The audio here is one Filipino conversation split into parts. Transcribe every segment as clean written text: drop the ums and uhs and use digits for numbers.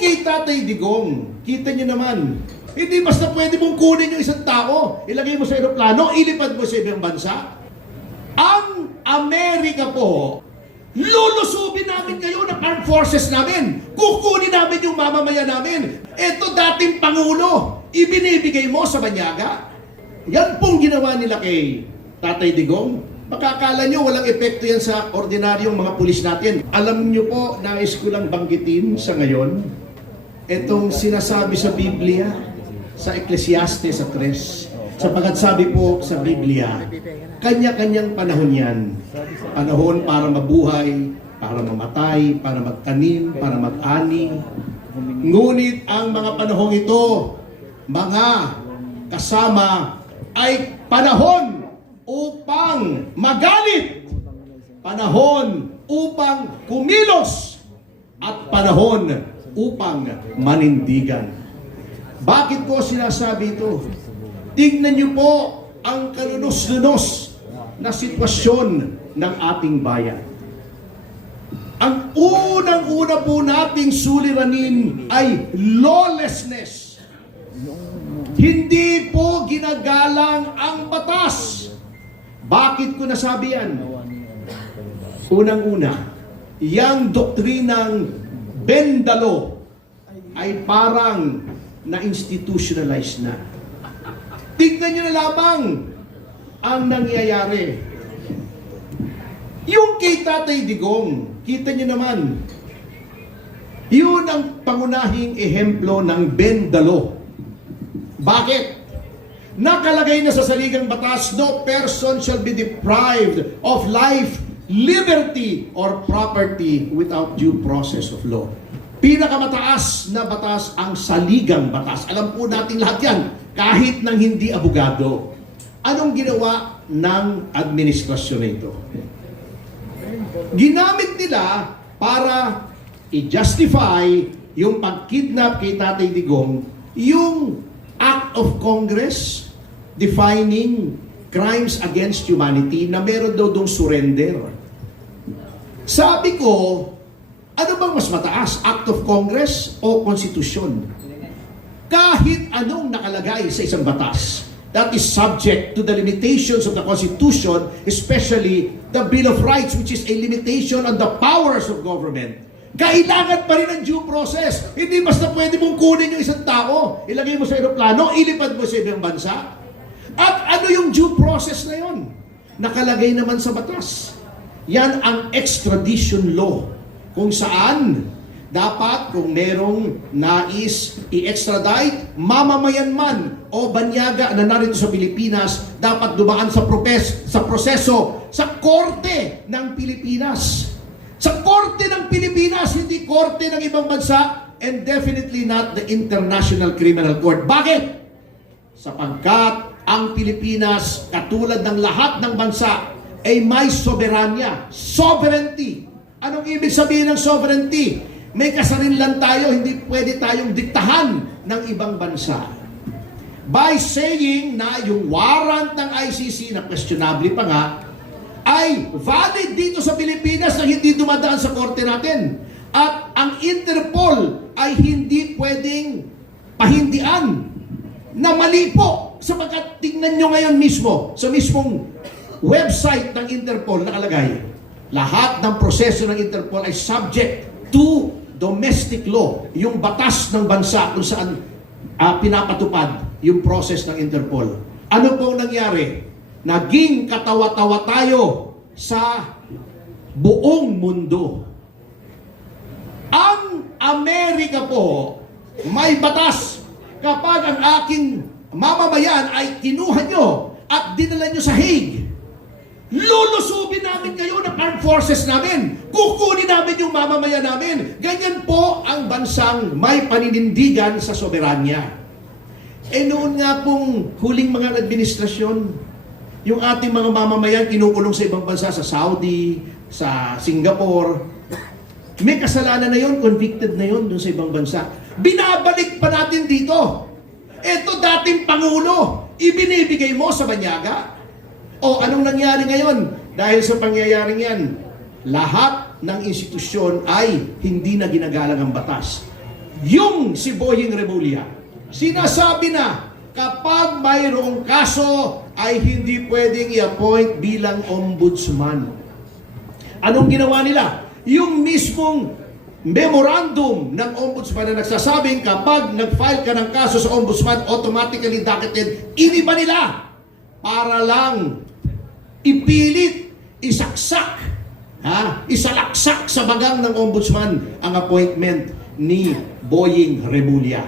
kay Tatay Digong, kita niyo naman, hindi basta pwede mong kunin yung isang tao, ilagay mo sa eroplano, ilipad mo sa ibang bansa. Ang Amerika po, lulusubin namin kayo ng armed forces namin. Kukunin namin yung mamamayan namin. Ito dating Pangulo, ibinibigay mo sa banyaga. Yan pong ginawa nila kay Tatay Digong. Makakala nyo walang epekto yan sa ordinaryong mga pulis natin. Alam nyo po, nais ko lang banggitin sa ngayon, itong sinasabi sa Biblia, sa Ecclesiastes sa 3. Sapagkat sabi po sa Biblia, kanya-kanyang panahon yan. Panahon para mabuhay, para mamatay, para magtanim, para mag-ani. Ngunit ang mga panahong ito, mga kasama, ay panahon upang magalit, panahon upang kumilos, at panahon upang manindigan. Bakit ko sinasabi ito? Tingnan niyo po ang kalunos-lunos na sitwasyon ng ating bayan. Ang unang-una po nating suliranin ay lawlessness. Hindi po ginagalang ang batas. Bakit ko nasabi yan? Unang-una, yang doktrinang Bendalo ay parang na-institutionalize na. Tignan nyo na lamang ang nangyayari. Yung kay Tatay Digong, kita nyo naman, yun ang pangunahing ehemplo ng Bendalo. Bakit? Nakalagay na sa saligang batas, no person shall be deprived of life, liberty, or property without due process of law. Pinakamataas na batas ang saligang batas. Alam po natin lahat yan, kahit nang hindi abogado. Anong ginawa ng administrasyon ito? Ginamit nila para i-justify yung pag-kidnap kay Tatay Digong, yung Act of Congress defining crimes against humanity na meron daw dong surrender. Sabi ko, ano bang mas mataas? Act of Congress o Konstitusyon? Kahit anong nakalagay sa isang batas that is subject to the limitations of the Constitution, especially the Bill of Rights, which is a limitation on the powers of government, kailangan pa rin ang due process. Hindi basta pwede mong kunin yung isang tao, ilagay mo sa eroplano, ilipad mo sa ibang bansa. At ano yung due process na yon? Nakalagay naman sa batas. Yan ang extradition law, kung saan dapat kung merong nais i-extradite, mamamayan man o banyaga na narito sa Pilipinas, dapat dumaan sa proseso sa korte ng Pilipinas. Sa korte ng Pilipinas, hindi korte ng ibang bansa, and definitely not the International Criminal Court. Bakit? Sapagkat ang Pilipinas, katulad ng lahat ng bansa, ay may soberanya, sovereignty. Anong ibig sabihin ng sovereignty? May kasarinlan tayo, hindi pwede tayong diktahan ng ibang bansa. By saying na yung warrant ng ICC, na questionable pa nga, ay valid dito sa Pilipinas na hindi dumadaan sa korte natin. At ang Interpol ay hindi pwedeng pahindian na mali po, sapagkat tingnan nyo ngayon mismo, sa mismong website ng Interpol nakalagay, lahat ng proseso ng Interpol ay subject to domestic law, yung batas ng bansa kung saan pinapatupad yung process ng Interpol. Ano pong nangyari? Naging katawa-tawa tayo sa buong mundo. Ang Amerika po, may batas. Kapag ang aking mamamayan ay kinuha nyo at dinala nyo sa Hague, lulusubin namin kayo ng armed forces namin. Kukunin namin yung mamamayan namin. Ganyan po ang bansang may paninindigan sa soberanya. Noon nga pong huling mga administrasyon, yung ating mga mamamayan kinukulong sa ibang bansa, sa Saudi, sa Singapore. May kasalanan na yun, convicted na yun doon sa ibang bansa. Binabalik pa natin dito. Ito dating Pangulo, ibinibigay mo sa banyaga. O anong nangyari ngayon? Dahil sa pangyayaring yan, lahat ng institusyon ay hindi na ginagalang ang batas. yung si Boying Remulla, sinasabi na kapag mayroong kaso ay hindi pwedeng i-appoint bilang ombudsman. Anong ginawa nila? Yung mismong memorandum ng ombudsman na nagsasabing kapag nag-file ka ng kaso sa ombudsman, automatically docketed, iniba nila para lang ipilit, isaksak, isalaksak sa bagang ng ombudsman ang appointment ni Boying Remulla.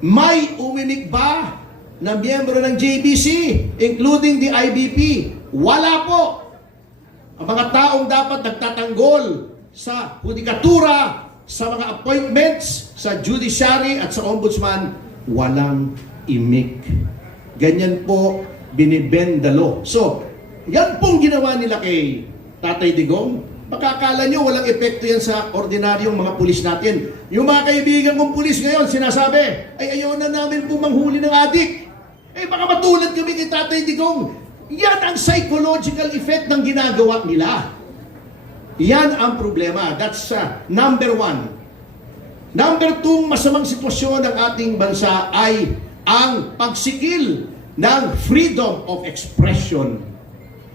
May uminig ba na miyembro ng JBC, including the IBP? Wala po. Ang mga taong dapat nagtatanggol sa hudikatura, sa mga appointments, sa judiciary at sa ombudsman, walang imik. Ganyan po binibend the law. So, yan pong ginawa nila kay Tatay Digong. Makakala nyo walang epekto yan sa ordinaryong mga pulis natin. Yung mga kaibigan kong pulis ngayon, sinasabi, ay ayaw na namin po manghuli ng adik. Eh baka matulad kami kay Tatay Digong. Yan ang psychological effect ng ginagawa nila. Yan ang problema. That's number one. Number two, masamang sitwasyon ng ating bansa ay ang pagsikil ng freedom of expression.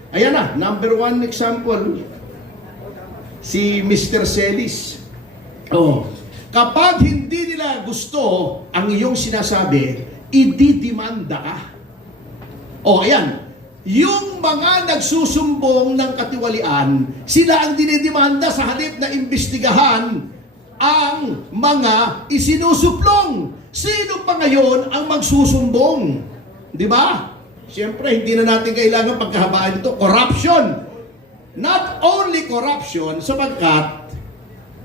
Ayan na, number one example, si Mr. Celis. Kapag hindi nila gusto ang iyong sinasabi, ididimanda ka. Ayan. Yung mga nagsusumbong ng katiwalian, sila ang dinidemanda sa halip na imbestigahan ang mga isinusuplong. Sino pa ngayon ang magsusumbong? Di ba? Siyempre, hindi na natin kailangan pagkahabaan ito. Corruption. Not only corruption, sapagkat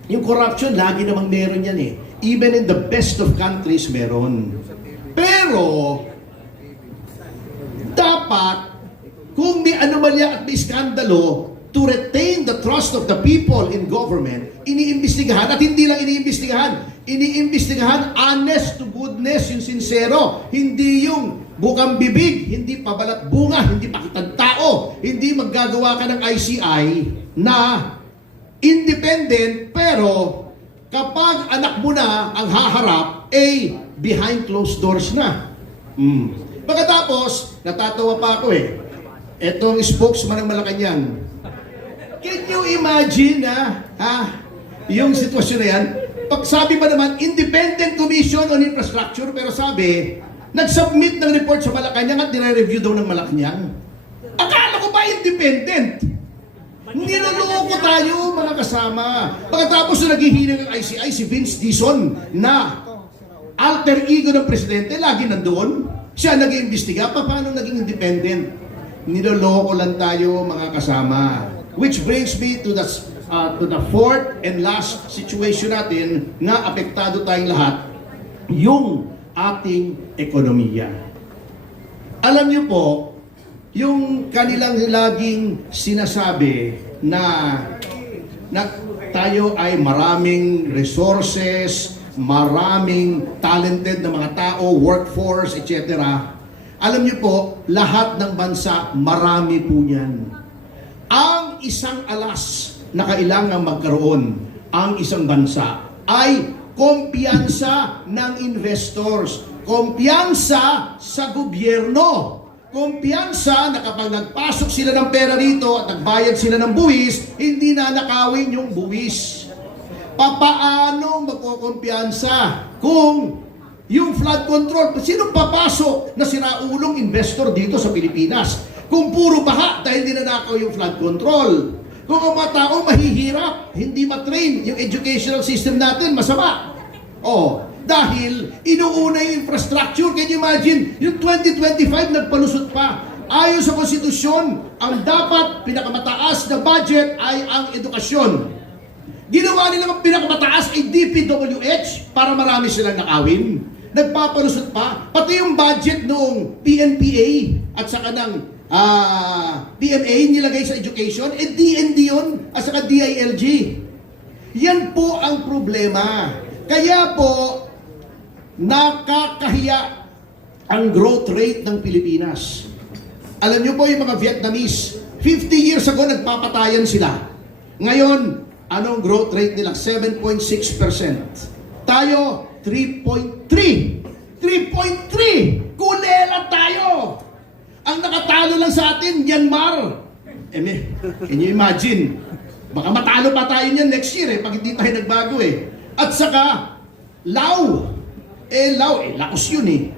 yung corruption, lagi namang meron yan eh. Even in the best of countries, meron. Pero, dapat, kung may anomalya at may skandalo, to retain the trust of the people in government, iniimbestigahan, at hindi lang iniimbestigahan honest to goodness, yung sincero, hindi yung bukang bibig, hindi pabalat bunga, hindi pakitang tao, hindi maggagawa ka ng ICI na independent, pero kapag anak mo na ang haharap, behind closed doors na. Pagkatapos, natatawa pa ako etong spokesman ng Malacanang. Can you imagine yung sitwasyon na yan? Sabi pa naman, Independent Commission on Infrastructure, pero sabi, nag-submit ng report sa Malacanang at nire-review daw ng Malacanang. Akala ko ba independent? Niloloko tayo, mga kasama. Pagkatapos na naghihinang ng ICI, si Vince Dizon na alter ego ng presidente, lagi nandoon. Siya nag-iimbestiga. Paano naging independent? Niloloko lang tayo, mga kasama. Which brings me to the fourth and last situation natin na apektado tayong lahat, yung ating ekonomiya. Alam niyo po, yung kanilang laging sinasabi na tayo ay maraming resources, maraming talented na mga tao, workforce, etc. Alam niyo po, lahat ng bansa, marami po yan. Ang isang alas na kailangan magkaroon ang isang bansa ay kumpiyansa ng investors, kumpiyansa sa gobyerno, kumpiyansa na kapag nagpasok sila ng pera rito at nagbayad sila ng buwis, hindi na nakawin yung buwis. Papaano magkukumpiyansa kung yung flood control, sino papasok na siraulong investor dito sa Pilipinas? Kung puro baha dahil ninanakaw yung flood control. Kung ang mga tao mahihirap, hindi matrain, yung educational system natin masama. Dahil inuuna yung infrastructure. Can you imagine? Yung 2025 nagpalusot pa. Ayon sa konstitusyon, ang dapat pinakamataas na budget ay ang edukasyon. Ginawa nilang ang pinakamataas ay DPWH para marami silang nakawin. Nagpapalusot pa. Pati yung budget noong PNPA at saka ng PMA nilagay sa education, DND yun, at saka DILG. Yan po ang problema. Kaya po, nakakahiya ang growth rate ng Pilipinas. Alam niyo po yung mga Vietnamese, 50 years ago nagpapatayan sila. Ngayon, anong growth rate nila? 7.6%. tayo 3.3. 3.3! Kulela tayo! Ang nakatalo lang sa atin, Myanmar. Can you imagine? Baka matalo pa tayo niyan next year pag hindi tayo nagbago At saka, Laos. Laos, Laos yun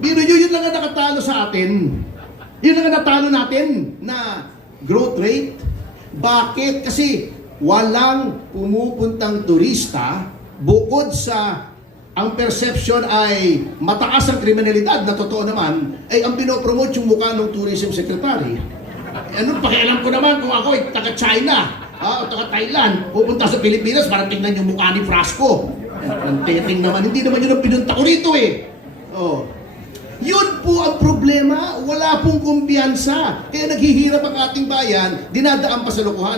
Biro yun lang ang nakatalo sa atin. Yun lang ang natalo natin na growth rate. Bakit? Kasi walang pumupuntang turista bukod sa ang perception ay mataas ang kriminalidad na totoo naman, ay ang pinopromote yung mukha ng tourism secretary. Anong pakialam ko naman kung ako ay taga-China o taga-Thailand, pupunta sa Pilipinas para tingnan yung mukha ni Frasco. Ang teting naman, hindi naman yun ang pinunta ko rito Yun po ang problema, wala pong kumpiyansa. Kaya naghihirap ang ating bayan, dinadaan pa sa lokohan.